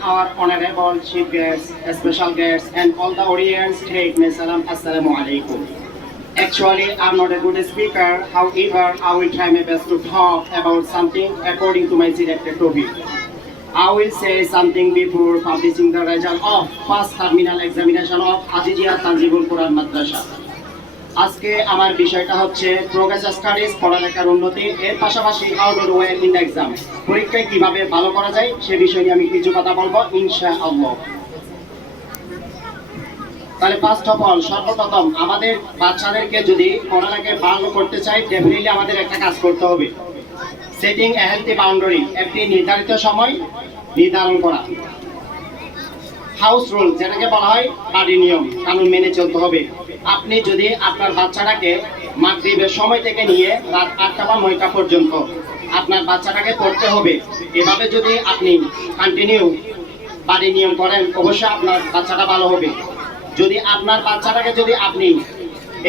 Our honorable chief guests, special guests, and all the audience, take me salam, assalamu alaikum. Actually, I'm not a good speaker. However, I will try my best to talk about something according to my selected topic. I will say something before publishing the result of first terminal examination of Azizia Tanzibul Quran Madrasa. আজকে আমার বিষয়টা হচ্ছে progress studies পড়ালেখার উন্নতি এর পাশাপাশি how to do well in the exam পরীক্ষায় কিভাবে ভালো করা যায় সে বিষয় নিয়ে আমি কিছু কথা বলবো ইনশাআল্লাহ। তাহলে ফার্স্ট অফ অল সর্বপ্রথম আমাদের বাচ্চাদেরকে যদি পড়ালেখায় ভালো করতে চাই ডেফিনেটলি আমাদের একটা কাজ করতে হবে, সেটিং এ হেলথি বাউন্ডারি, একটি নির্ধারিত সময় নির্ধারণ করা। হাউস রুল যেটাকে বলা হয় বাড়ি নিয়ম কানুন মেনে চলতে হবে। আপনি যদি আপনার বাচ্চাটাকে মাগরিবের সময় থেকে নিয়ে রাত 8টা বা 9টা পর্যন্ত আপনার বাচ্চাটাকে পড়তে হবে, এভাবে যদি আপনি কন্টিনিউ বাড়ি নিয়ম করেন অবশ্যই আপনার বাচ্চাটা ভালো হবে। যদি আপনার বাচ্চাটাকে যদি আপনি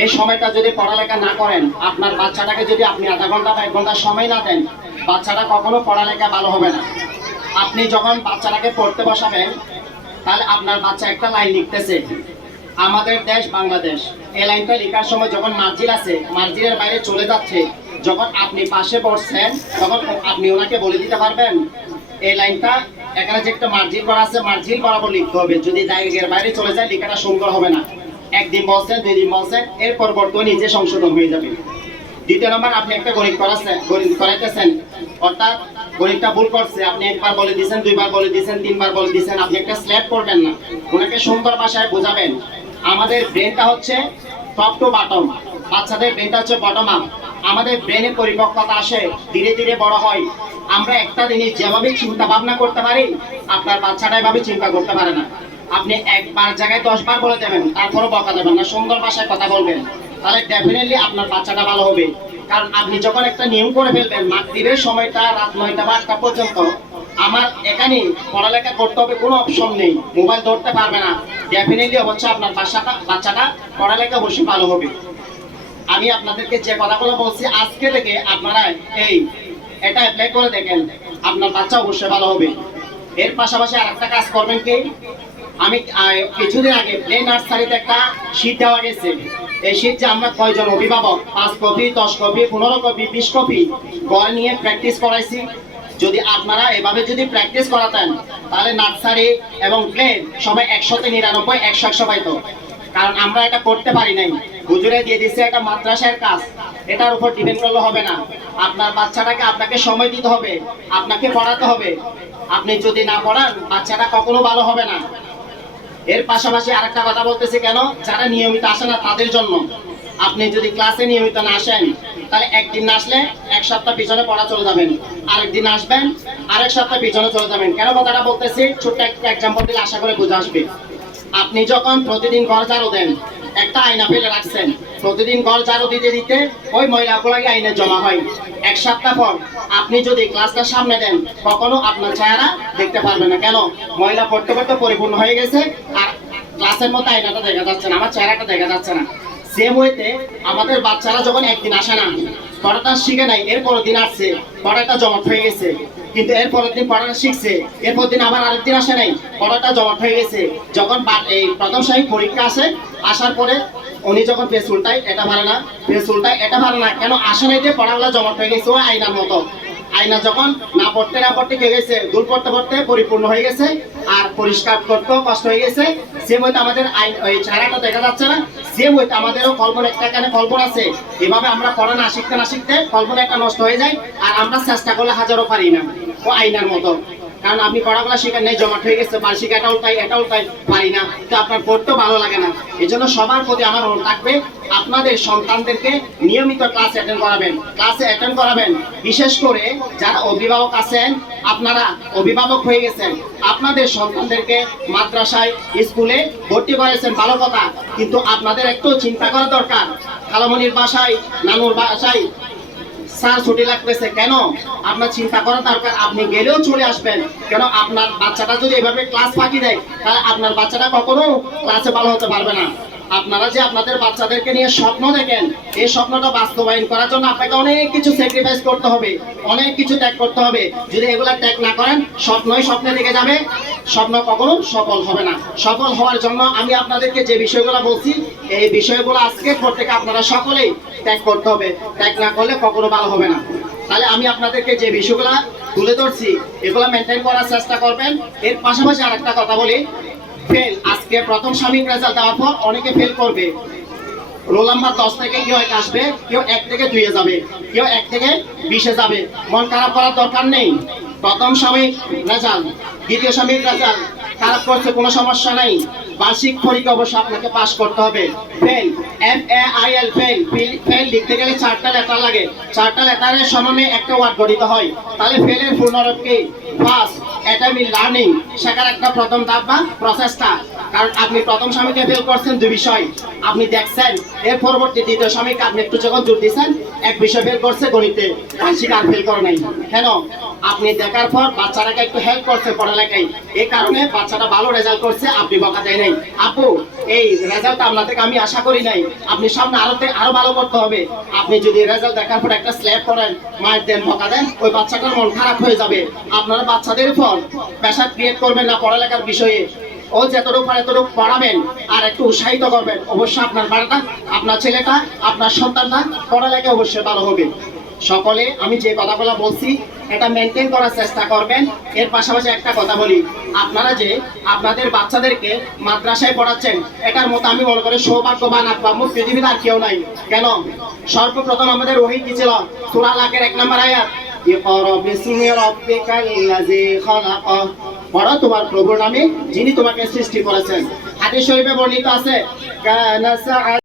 এই সময়টা যদি পড়ালেখা না করেন, আপনার বাচ্চাটাকে যদি আপনি আধা ঘন্টা বা 1 ঘন্টা সময় না দেন, বাচ্চাটা কখনো পড়ালেখা ভালো হবে না। আপনি যখন বাচ্চাটাকে পড়তে বসাবেন তাহলে আপনার বাচ্চা একটা লাইন লিখতেছে, আমাদের দেশ বাংলাদেশ, এই লাইনটা লেখার সময় যখন মার্জিল আছে মার্জিলের বাইরে চলে যাচ্ছে, যখন আপনি পাশে পড়ছেন তখন আপনি ওনাকে বলে দিতে পারবেন এই লাইনটা এখানে যে একটা মার্জিল করা আছে মার্জিল বরাবর লিখতে হবে। যদি জায়গার বাইরে চলে যায় লেখাটা সুন্দর হবে না। একদিন বলছেন, 2 দিন বলছেন, এর পরবর্তী নিজে সংশোধন হয়ে যাবে। দ্বিতীয় নম্বর, আপনি একটা গণিত করাইতেছেন, অর্থাৎ গণিতটা ভুল করছে, আপনি একবার বলে দিয়েছেন, 2বার বলে দিয়েছেন, 3বার বলে দিয়েছেন, আপনি একটা স্ল্যাপ করবেন না, ওনাকে সুন্দর ভাষায় বোঝাবেন। আমাদের ব্রেনটা হচ্ছে টপ টু বটম, বাচ্চাদের ব্রেনটা হচ্ছে বটম আপ। আমাদের ব্রেনে পরিপক্কতা আসে, ধীরে ধীরে বড় হয়। আমরা একটা জিনিস যেভাবে চিন্তা ভাবনা করতে পারি আপনার বাচ্চাটা এভাবে চিন্তা করতে পারে না। আপনি একবার জায়গায় 10 বার বলে দেবেন, তারপরও বকা দেবেন না, সুন্দর ভাষায় কথা বলবেন, তাহলে ডেফিনেটলি আপনার বাচ্চাটা ভালো হবে। কারণ আপনি যখন একটা নিয়ম করে ফেলবেন মাগরিবের সময়টা রাত 9টা বা 8টা পর্যন্ত আমার এখানে পড়ালেখা করতে হবে, কোনো অপশন নেই, মোবাইল ধরতে পারবে না, ডেফিনেটলি অবশ্যই আপনার বাচ্চাটা পড়ালেখা অবশ্যই ভালো হবে। আমি আপনাদেরকে যে কথাগুলো বলছি আজকে থেকে আপনারা এটা অ্যাপ্লাই করে দেখেন, আপনার বাচ্চা অবশ্যই ভালো হবে। এর পাশাপাশি আরেকটা কাজ করবেন কি, আমি কিছুদিন আগে প্লে নার্সারিতে একটা শীট দেওয়া গেছে। এই শীট যে আমরা কয়জন অভিভাবক 5 কপি 10 কপি 15 কপি 20 কপি ঘরে নিয়ে প্র্যাকটিস করাইছি। যদি আপনারা এভাবে যদি প্র্যাকটিস করাতেন তাহলে নার্সারি এবং প্লে সবাই 199 100 পাইতো। কারণ আমরা এটা করতে পারি নাই, হুজুরে দিয়ে দিচ্ছে একটা মাদ্রাসার কাজ, এটার উপর ডিপেন্ড করলে হবে না। আপনার বাচ্চাটাকে আপনাকে সময় দিতে হবে, আপনাকে পড়াতে হবে। আপনি যদি না পড়ান বাচ্চাটা কখনো ভালো হবে না। এর পাশাপাশি আরেকটা কথা বলতেছি, কেন যারা নিয়মিত আসে না তাদের জন্য। আপনি যদি ক্লাসে নিয়মিত না আসেন তাহলে একদিন না আসলে 1 সপ্তাহ পিছনে পড়া চলে যাবেন, আরেকদিন আসবেন আরেক সপ্তাহ পিছনে চলে যাবেন। কেন কথাটা বলতেছি, ছোট্ট একটা এক্সাম্পল দিলে আশা করে বুঝে আসবে। আপনি যখন প্রতিদিন ঘর ঝাড়ু দেন, একটা আয়না ফেলে রাখছেন, প্রতিদিন ঘর ঝাড়ু দিতে দিতে ওই ময়লাগুলোকে আয়না জমা হয়। 1 সপ্তাহ পর আপনি যদি ক্লাসটা সামনে দেন কখনো আপনার চেহারা দেখতে পারবেন না। কেন? ময়লা পড়তে পড়তে পরিপূর্ণ হয়ে গেছে আর ক্লাসের মধ্যে আয়নাটা দেখা যাচ্ছে না, আমার চেহারাটা দেখা যাচ্ছে না। সেম ওয়েতে আমাদের বাচ্চারা যখন একদিন আসে না, পড়াটা শিখে নাই, এরপর দিন আসছে, পড়াটা জমাট হয়ে গেছে, কিন্তু এরপরের দিন পড়াটা শিখছে, এরপর দিন আবার আরেকদিন আসে নাই, পড়াটা জমাট হয়ে গেছে। যখন এই প্রথম সাহেব পরীক্ষা আসে, আসার পরে উনি যখন পেজ উল্টায় এটা পারে না, পেজ উল্টায় এটা পারে না, কেন আসে নাই যে পড়াগুলো জমাট হয়ে গেছে। ও আয়নার মতো, আয়না যখন না পড়তে কে গেছে, দূর পড়তে পড়তে পরিপূর্ণ হয়ে গেছে আর পরিষ্কার করতেও কষ্ট হয়ে গেছে। সেম হইতে আমাদের ওই চেহারাটা দেখা যাচ্ছে না, সেম হইতে আমাদেরও কল্পনা একটা এখানে কল্পনা আছে। এভাবে আমরা পড়া না শিখতে কল্পনা একটা নষ্ট হয়ে যায় আর আমরা চেষ্টা করলে হাজারও পারি না। ও আয়নার মতো, কারণ আপনি পড়াগুলো শেখার নেই, জমাট হয়ে গেছে, বার্ষিক এটা উল্টাই পারি না, তো আপনার পড়তেও ভালো লাগে না। এই জন্য সবার প্রতি আমার অনুরোধ থাকবে, আপনাদের সন্তানদেরকে নিয়মিত ক্লাসে অ্যাটেন্ড করাবেন। বিশেষ করে যারা অভিভাবক আছেন, আপনারা অভিভাবক হয়ে গেছেন, আপনাদের সন্তানদেরকে মাদ্রাসায় স্কুলে ভর্তি করেছেন, ভালো কথা, কিন্তু আপনাদের একটু চিন্তা করা দরকার। খালামণির বাসায় নানুর বাসায় স্যার ছুটি লাগতেছে, কেন? আপনার চিন্তা করা দরকার, আপনি গেলেও চলে আসবেন। কেন? আপনার বাচ্চাটা যদি এভাবে ক্লাস ফাঁকি দেয় তাহলে আপনার বাচ্চাটা কখনো ক্লাসে ভালো হতে পারবে না। আপনারা যে আপনাদের বাচ্চাদেরকে নিয়ে স্বপ্ন দেখেন, এই স্বপ্নটা বাস্তবায়ন করার জন্য আপনাকে অনেক কিছু স্যাক্রিফাইস করতে হবে, অনেক কিছু ত্যাগ করতে হবে। যদি এগুলা ত্যাগ না করেন স্বপ্নই স্বপ্নে থেকে যাবে, স্বপ্ন কখনো সফল হবে না। সফল হওয়ার জন্য আমি আপনাদেরকে যে বিষয়গুলো বলছি, এই বিষয়গুলো আজকে প্রত্যেকে আপনারা সকলেই ত্যাগ করতে হবে। ত্যাগ না করলে কখনো ভালো হবে না। তাহলে আমি আপনাদেরকে যে বিষয়গুলো তুলে ধরছি এগুলো মেনটেন করার চেষ্টা করবেন। এর পাশাপাশি আরেকটা কথা বলি, ফেল, আজকে প্রথম সাময়িক রেজাল্ট দেওয়ার পর অনেকে ফেল করবে। রোল নাম্বার 10 থেকে কেউ 1 আসবে, কেউ 1 থেকে 2 এ যাবে, কেউ 1 থেকে 20 এ যাবে। মন খারাপ করার দরকার নেই। প্রথম সাময়িক রেজাল্ট, দ্বিতীয় সাময়িক রেজাল্ট খারাপ করছে, কোনো সমস্যা নাই। বার্ষিক পরীক্ষা অবশ্য আপনাকে পাস করতে হবে। ফেল, FAIL, ফেল, ফেল লিখতে গেলে 4টা লেটার লাগে। 4টা লেটারের সমন্বয়ে একটা ওয়ার্ড গঠিত হয়। তাহলে ফেলের পূর্ণরূপ কি? পাস। এটা আমি লার্নিং, শেখার একটা প্রথম ধাপ বা প্রসেসটা। কারণ আপনি প্রথম সাময়িকে ফেল করছেন 2 বিষয়, আপনি দেখছেন। এর পরবর্তী দ্বিতীয় সাময়িকে আপনি একটু যখন জোর দিচ্ছেন, 1 বিষয় ফেল করছে গণিতে, বার্ষিক আর ফেল করে নাই। কেন? আপনি দেখার পর বাচ্চাটাকে একটু হেল্প করছে পড়ালেখায়, এই কারণে বাচ্চাটা ভালো রেজাল্ট করছে, আপনি বকা দেয় নাই। আপু, এই রেজাল্ট আপনার থেকে আমি আশা করি নাই, আপনি সামনে আরো ভালো করতে হবে। আপনি যদি রেজাল্ট দেখার পর একটা স্ল্যাপ করেন, মায়ের দেন, বকা দেন, ওই বাচ্চাটার মন খারাপ হয়ে যাবে। আপনারা বাচ্চাদের উপর প্রেশার ক্রিয়েট করবেন না পড়ালেখার বিষয়ে। ও যতটুকু পারে ততটুকু পড়াবেন আর একটু উৎসাহিত করবেন। অবশ্যই আপনার বাড়াটা, আপনার ছেলেটা, আপনার সন্তানটা পড়ালেখা অবশ্যই ভালো হবে। সকলে আমি যে কথাগুলো বলছি এটা মেনটেন করার চেষ্টা করবেন। এর পাশাপাশি একটা কথা বলি, আপনারা যে আপনাদের বাচ্চাদেরকে মাদ্রাসায় পড়াচ্ছেন, এটার মতো আমি মনে করি সৌভাগ্যবান আপনার পৃথিবীতে আর কেউ নাই। কেন? সর্বপ্রথম আমাদের ওহী কি ছিল? সূরা আলাকের 1 নম্বর আয়াত, ইকরা বিসমি রাব্বিকাল্লাযী খালাক, পড়ো তোমার প্রভুর নামে যিনি তোমাকে সৃষ্টি করেছেন। হাদিস শরীফে বর্ণিত আছে, কানা